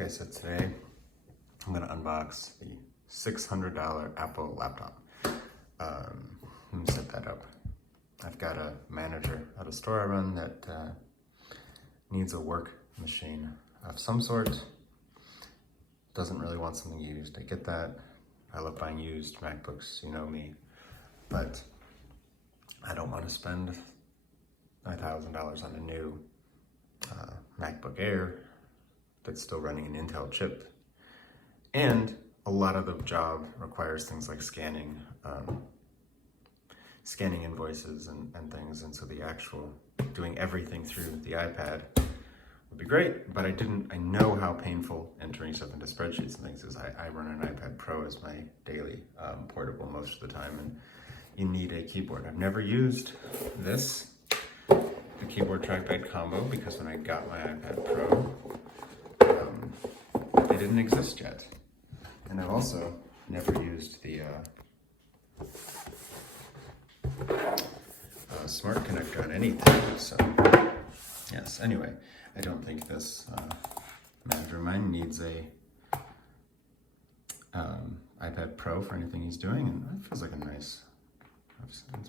Okay, so today I'm gonna unbox the $600 Apple laptop. Let me set that up. I've got a manager at a store I run that needs a work machine of some sort. Doesn't really want something used. I get that. I love buying used MacBooks, you know me. But I don't want to spend $1,000 on a new MacBook Air that's still running an Intel chip. And a lot of the job requires things like scanning invoices and things, and so the actual doing everything through the iPad would be great, but I know how painful entering stuff into spreadsheets and things is. I run an iPad Pro as my daily portable most of the time, and you need a keyboard. I've never used the keyboard trackpad combo, because when I got my iPad Pro, they didn't exist yet. And I've also never used the smart connector on anything, so yes. Anyway, I don't think this manager of mine needs a iPad Pro for anything he's doing, and it feels like it's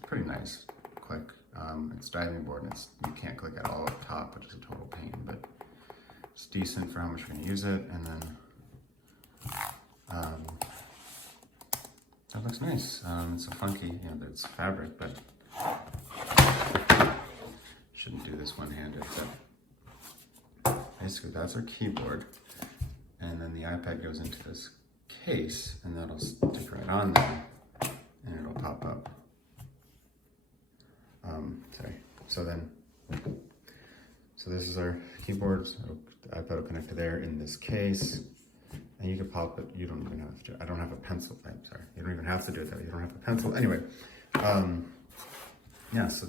pretty nice. Click. It's diving board, and you can't click at all up top, which is a total pain, but it's decent for how much we're going to use it. And then that looks nice. It's so funky, it's fabric, but shouldn't do this one-handed. But basically, that's our keyboard, and then the iPad goes into this case, and that'll stick right on there, and it'll pop up. So this is our keyboard. So the iPad will connect to there in this case, and you can pop it. You don't even have to. I don't have a pencil. I'm sorry. You don't even have to do it that way. You don't have a pencil. Anyway, yeah. So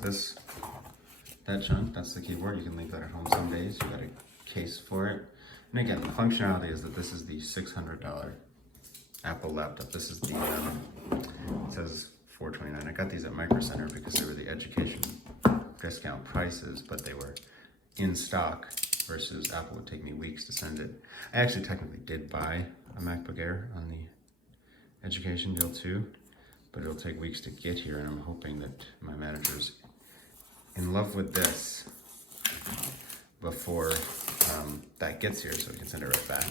that chunk, that's the keyboard. You can leave that at home some days. You got a case for it. And again, the functionality is that this is the $600 Apple laptop. This is the it says $429. I got these at Microcenter because they were the education discount prices, but they were in stock versus Apple would take me weeks to send it. I actually technically did buy a MacBook Air on the education deal too, but it'll take weeks to get here, and I'm hoping that my manager's in love with this before that gets here, so he can send it right back.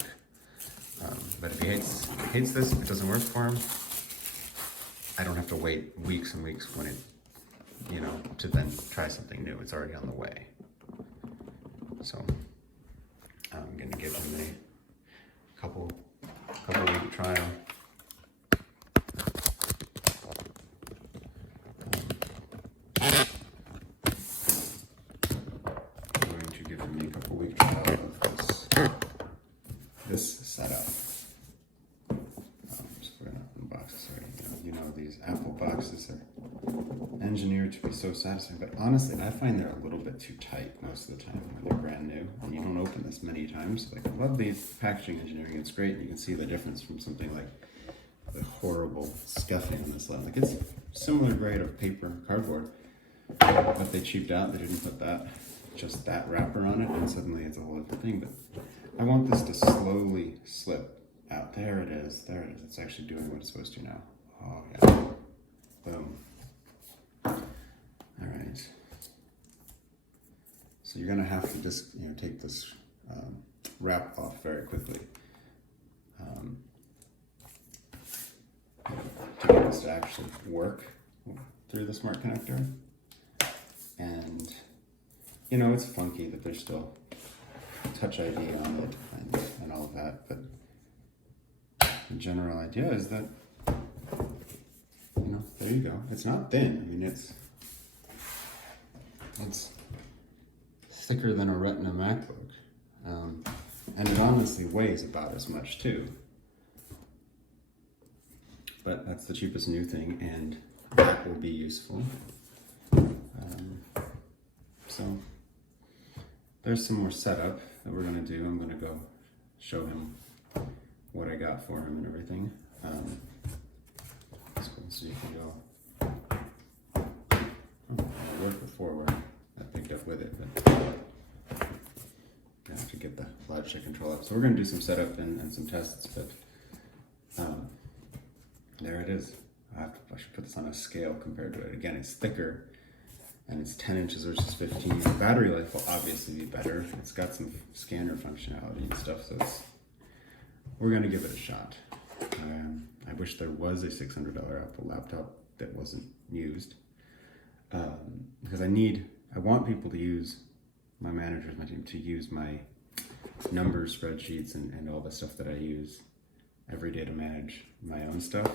But if he hates this, if it doesn't work for him, I don't have to wait weeks and weeks when it, to then try something new. It's already on the way. So I'm gonna give him a couple week trial. I'm going to give him a couple week trial of this setup. So we're gonna unbox this already. These Apple boxes are engineered to be so satisfying, but honestly, I find they're a little bit too tight most of the time when they're brand new, and you don't open this many times. Like, I love the packaging engineering, it's great, and you can see the difference from something like the horrible scuffing on this level. Like, it's similar grade of paper, cardboard, but they cheaped out. They didn't put just that wrapper on it, and suddenly it's a whole different thing. But I want this to slowly slip out. There it is. It's actually doing what it's supposed to now. Oh yeah. Boom. All right. So you're gonna have to just take this wrap off very quickly to get this to actually work through the smart connector. And it's funky that there's still Touch ID on it and all of that, but the general idea is that there you go. It's not thin. I mean, it's thicker than a Retina MacBook, and it honestly weighs about as much too. But that's the cheapest new thing, and that will be useful. So there's some more setup that we're gonna do. I'm gonna go show him what I got for him and everything. So you can go. It worked before where I picked up with it, but you have to get the Logitech control up. So we're gonna do some setup and some tests, but there it is. I should put this on a scale compared to it. Again, it's thicker and it's 10 inches versus 15. The battery life will obviously be better. It's got some scanner functionality and stuff, so we're gonna give it a shot. I wish there was a $600 Apple laptop that wasn't used, because I want people to use, my managers, my team, to use my numbers spreadsheets and all the stuff that I use every day to manage my own stuff.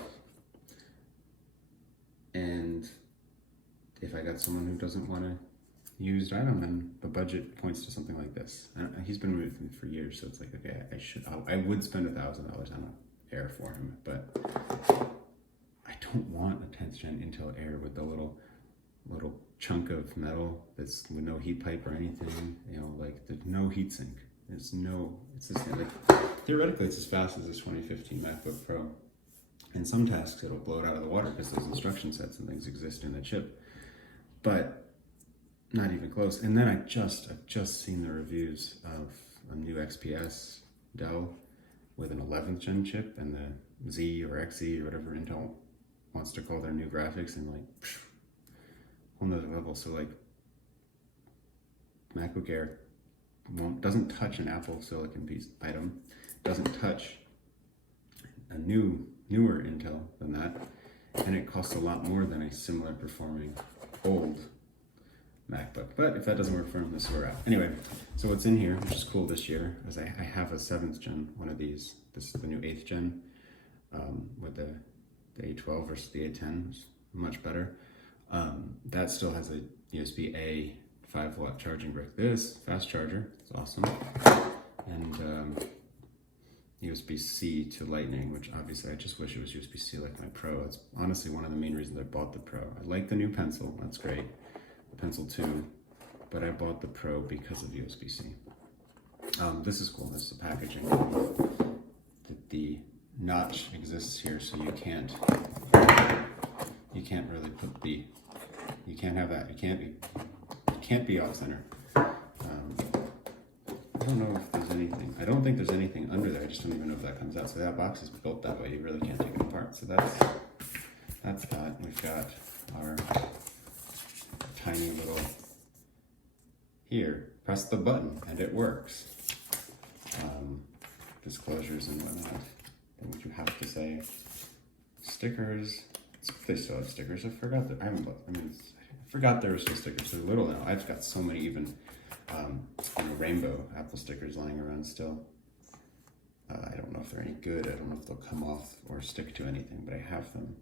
And if I got someone who doesn't want a used item, then the budget points to something like this. He's been with me for years, so it's like, okay, I would spend $1,000 on an Air for him, but I don't want a 10th gen Intel Air with the little chunk of metal that's with no heat pipe or anything. You know, like there's no heat sink. It's just like, theoretically it's as fast as this 2015 MacBook Pro. In some tasks it'll blow it out of the water because those instruction sets and things exist in the chip, but not even close. And then I've just seen the reviews of a new XPS Dell with an 11th gen chip and the Z or XE or whatever Intel wants to call their new graphics, and like whole nother level. So like MacBook Air doesn't touch an Apple Silicon piece item, doesn't touch a newer Intel than that, and it costs a lot more than a similar performing old MacBook. But if that doesn't work for him, this is where we're at. Anyway, so what's in here, which is cool this year, is I have a 7th gen, one of these. This is the new 8th gen, with the A12 versus the A10, which is much better. That still has a USB-A 5-watt charging brick. This, fast charger, it's awesome. And USB-C to Lightning, which obviously I just wish it was USB-C like my Pro. It's honestly one of the main reasons I bought the Pro. I like the new pencil, that's great. Pencil 2, but I bought the Pro because of USB-C. This is cool. This is the packaging. The notch exists here, so you can't really put you can't have that. It can't be off center. I don't know if there's anything. I don't think there's anything under there. I just don't even know if that comes out. So that box is built that way. You really can't take it apart. So that's that. We've got our tiny little, here, press the button and it works. Disclosures and whatnot, and what you have to say. Stickers, they still have stickers. I forgot that, I forgot there were some stickers. They're little now. I've got so many even rainbow Apple stickers lying around still. I don't know if they're any good. I don't know if they'll come off or stick to anything, but I have them.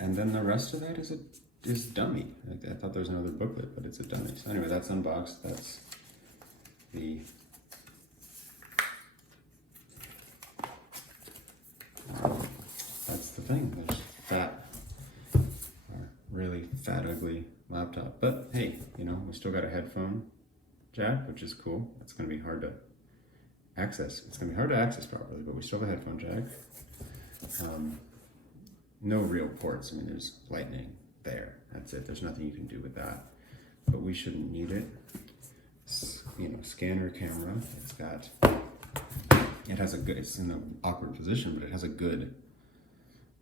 And then the rest of that is dummy. I thought there was another booklet, but it's a dummy. So anyway, that's unboxed. That's the thing. There's fat, or really fat, ugly laptop. But hey, you know, we still got a headphone jack, which is cool. It's going to be hard to access. It's going to be hard to access properly, but we still have a headphone jack. No real ports. I mean, there's Lightning there. That's it. There's nothing you can do with that. But we shouldn't need it. You know, scanner camera. It has a good, it's in an awkward position, but it has a good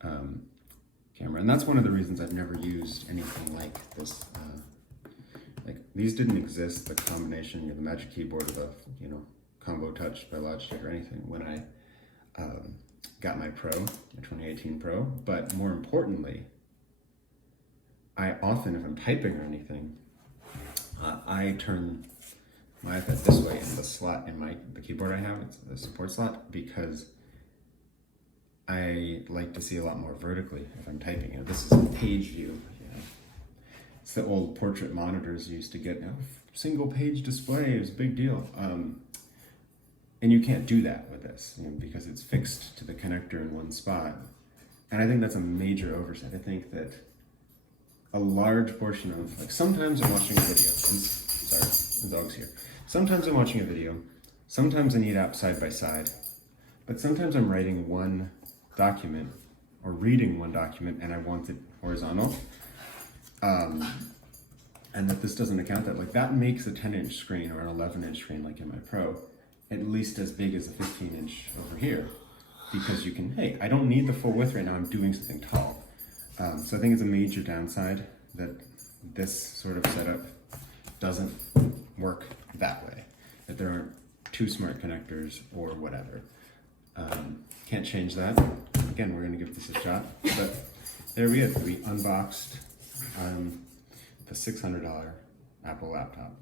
camera. And that's one of the reasons I've never used anything like this. Like these didn't exist, the combination, you know, the Magic Keyboard or the, you know, Combo Touch by Logitech or anything when I got my Pro, my 2018 Pro. But more importantly, I often, if I'm typing or anything, I turn my iPad this way in the slot in the keyboard I have, it's the support slot, because I like to see a lot more vertically if I'm typing. You know, this is a page view. You know, it's the old portrait monitors you used to get. You know, single page display is a big deal. And you can't do that with this, you know, because it's fixed to the connector in one spot. And I think that's a major oversight. I think that a large portion of, like, sometimes I'm watching a video. Sorry, the dog's here. Sometimes I'm watching a video. Sometimes I need apps side by side. But sometimes I'm writing one document or reading one document and I want it horizontal. And and that this doesn't account that, like, that makes a 10-inch screen or an 11-inch screen like in my Pro at least as big as a 15-inch over here, because you can, hey, I don't need the full width right now, I'm doing something tall. So I think it's a major downside that this sort of setup doesn't work that way, that there aren't two smart connectors or whatever. Can't change that. Again, we're gonna give this a shot, but there we go. We unboxed the $600 Apple laptop.